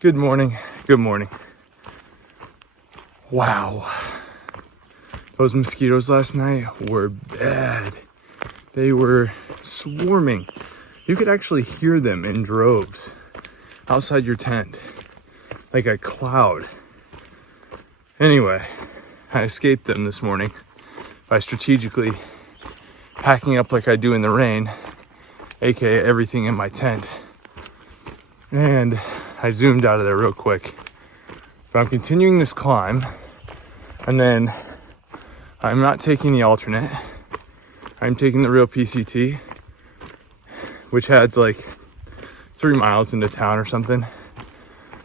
Good morning. Good morning. Wow. Those mosquitoes last night were bad. They were swarming. You could actually hear them in droves outside your tent, like a cloud. Anyway, I escaped them this morning by strategically packing up like I do in the rain, aka everything in my tent. And I zoomed out of there real quick. But I'm continuing this climb, and then I'm not taking the alternate. I'm taking the real PCT, which adds like 3 miles into town or something.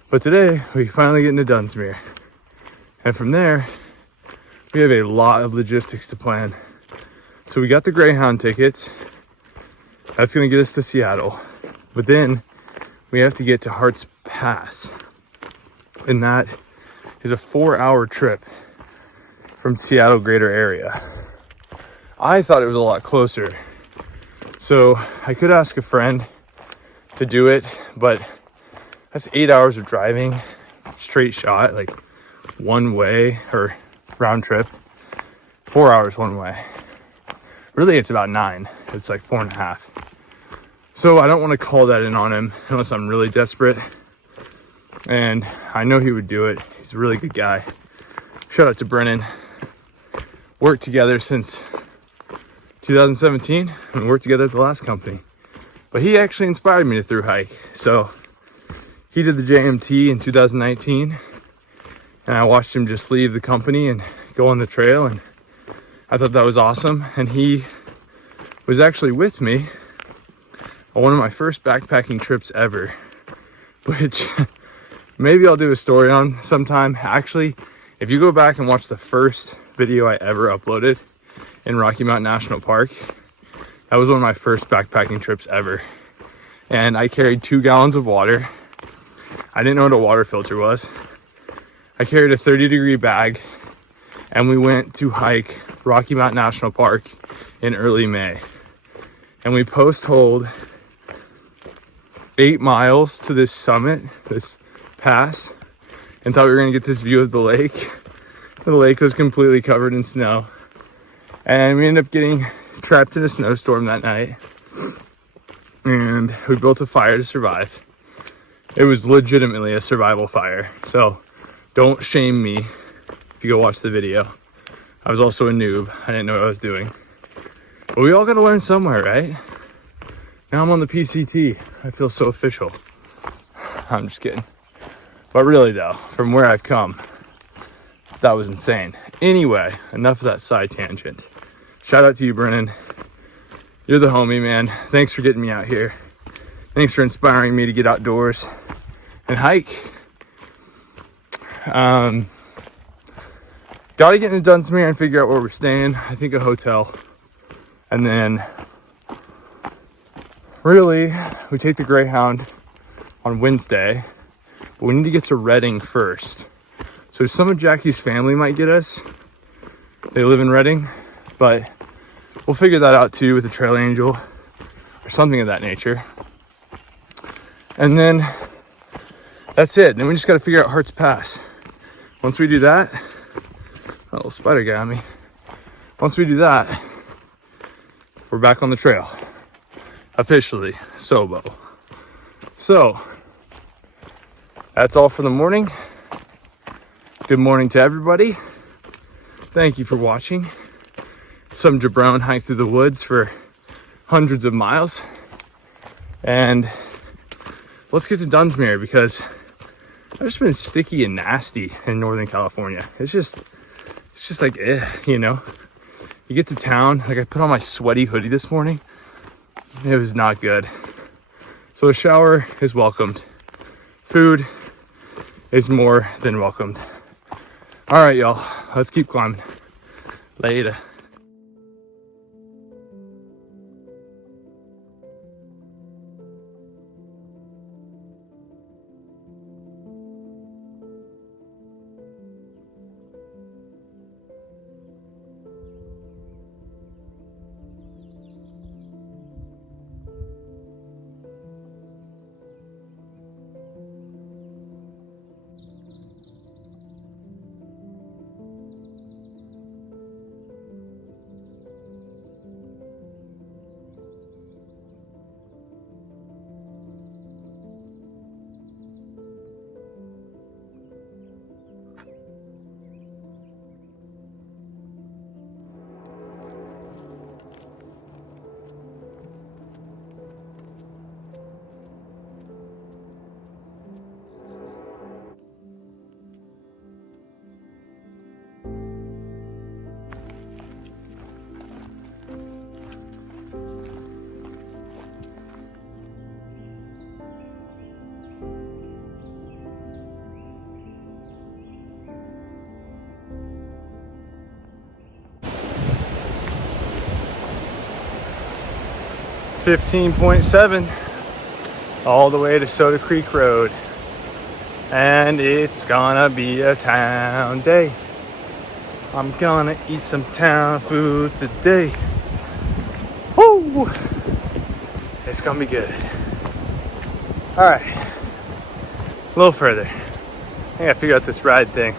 But today we finally get into Dunsmuir. And from there, we have a lot of logistics to plan. So we got the Greyhound tickets. That's gonna get us to Seattle. But then we have to get to Hart's Pass. And that is a 4-hour trip from Seattle greater area. I thought it was a lot closer. So I could ask a friend to do it, but that's 8 hours of driving, straight shot, like one way or round trip, 4 hours one way. Really, it's about 9. It's like 4.5. So I don't want to call that in on him unless I'm really desperate. And I know he would do it. He's a really good guy. Shout out to Brennan. Worked together since 2017 and worked together at the last company. But he actually inspired me to Thru-Hike. So he did the JMT in 2019. And I watched him just leave the company and go on the trail. And I thought that was awesome. And he was actually with me on one of my first backpacking trips ever, which maybe I'll do a story on sometime. Actually, if you go back and watch the first video I ever uploaded in Rocky Mountain National Park, that was one of my first backpacking trips ever. And I carried 2 gallons of water. I didn't know what a water filter was. I carried a 30-degree bag, and we went to hike Rocky Mountain National Park in early May. And we post-holed 8 miles to this summit, this pass, and thought we were gonna get this view of the lake. The lake was completely covered in snow. And we ended up getting trapped in a snowstorm that night. And we built a fire to survive. It was legitimately a survival fire. So don't shame me if you go watch the video. I was also a noob. I didn't know what I was doing. But we all gotta learn somewhere, right? Now I'm on the PCT. I feel so official. I'm just kidding. But really though, from where I've come, that was insane. Anyway, enough of that side tangent. Shout out to you, Brennan. You're the homie, man. Thanks for getting me out here. Thanks for inspiring me to get outdoors and hike. Gotta get into Dunsmuir and figure out where we're staying. I think a hotel. And then really, we take the Greyhound on Wednesday, but we need to get to Redding first. So some of Jackie's family might get us. They live in Redding, but we'll figure that out too with a trail angel or something of that nature. And then that's it. Then we just got to figure out Hart's Pass. Once we do that, a little spider got me. Once we do that, we're back on the trail. Officially, Sobo. So, that's all for the morning. Good morning to everybody. Thank you for watching. Some jabron hike through the woods for hundreds of miles. And let's get to Dunsmuir because I've just been sticky and nasty in Northern California. It's just like, you know? You get to town, like I put on my sweaty hoodie this morning. It was not good. So a shower is welcomed. Food is more than welcomed. All right, y'all, let's keep climbing. Later. 15.7 all the way to Soda Creek Road. And it's gonna be a town day. I'm gonna eat some town food today. Woo! It's gonna be good. All right, a little further. I gotta figure out this ride thing.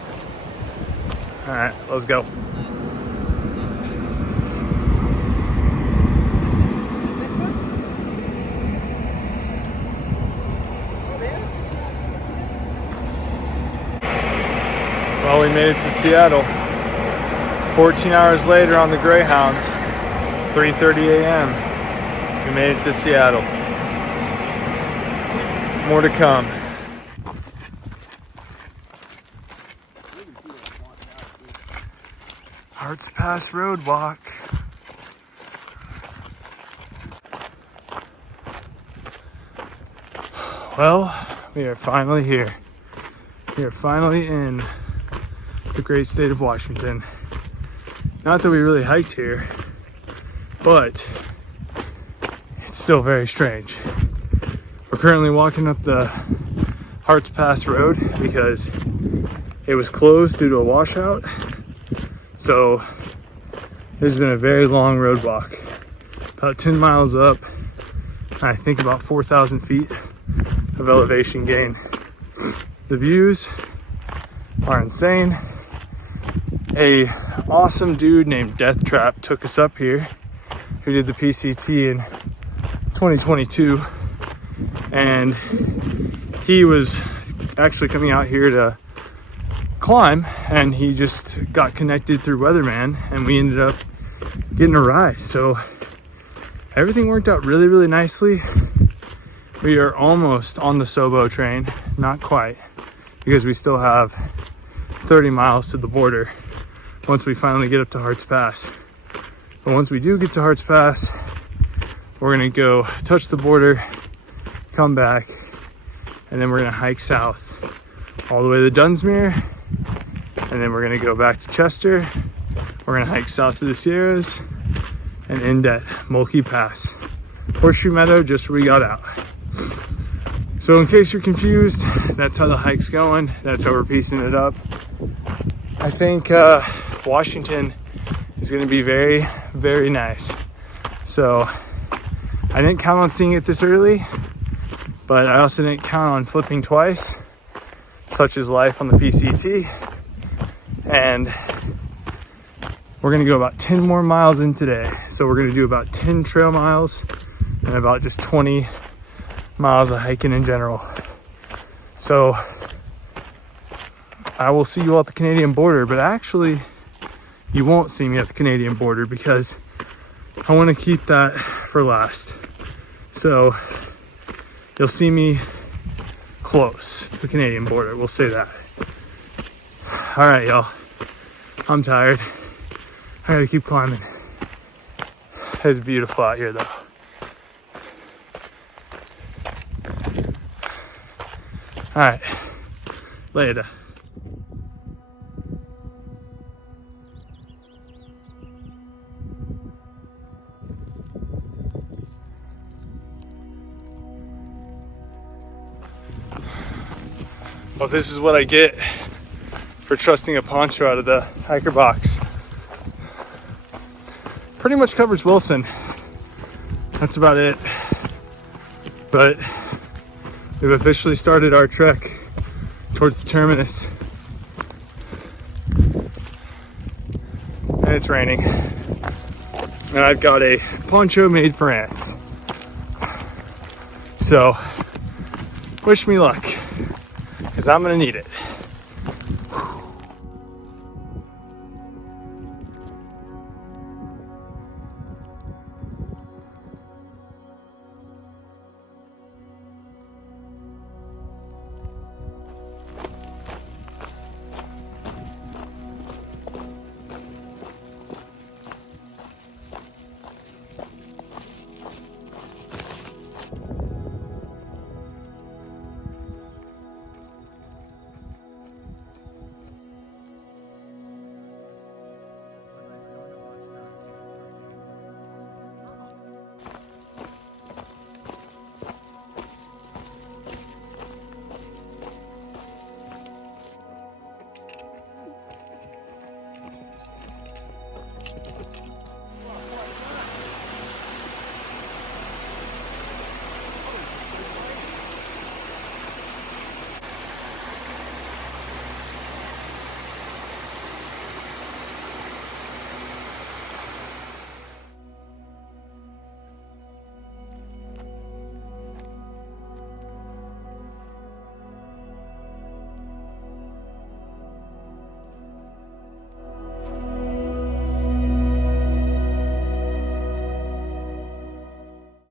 All right, let's go. Well, we made it to Seattle. 14 hours later on the Greyhound, 3:30 a.m. We made it to Seattle. More to come. Hearts Pass Road Walk. Well, we are finally here. We are finally in the great state of Washington. Not that we really hiked here, but it's still very strange. We're currently walking up the Hearts Pass Road because it was closed due to a washout. So this has been a very long road walk. About 10 miles up, and I think about 4,000 feet of elevation gain. The views are insane. A awesome dude named Death Trap took us up here, who did the PCT in 2022, and he was actually coming out here to climb, and he just got connected through Weatherman, and we ended up getting a ride. So everything worked out really, really nicely. We are almost on the Sobo train, not quite, because we still have 30 miles to the border once we finally get up to Hearts Pass. But once we do get to Hearts Pass, we're gonna go touch the border, come back, and then we're gonna hike south all the way to Dunsmuir, and then we're gonna go back to Chester. We're gonna hike south to the Sierras and end at Mulkey Pass. Horseshoe Meadow, just where we got out. So in case you're confused, that's how the hike's going. That's how we're piecing it up. I think Washington is going to be very, very nice. So I didn't count on seeing it this early, but I also didn't count on flipping twice, such is life on the PCT. And we're going to go about 10 more miles in today. So we're going to do about 10 trail miles and about just 20 miles of hiking in general. So I will see you all at the Canadian border, but actually you won't see me at the Canadian border because I want to keep that for last. So you'll see me close to the Canadian border, we'll say that. All right, y'all, I'm tired. I gotta keep climbing. It's beautiful out here though. All right, later. Well, this is what I get for trusting a poncho out of the hiker box. Pretty much covers Wilson. That's about it. But we've officially started our trek towards the terminus. And it's raining. And I've got a poncho made for ants. So, wish me luck, because I'm gonna need it.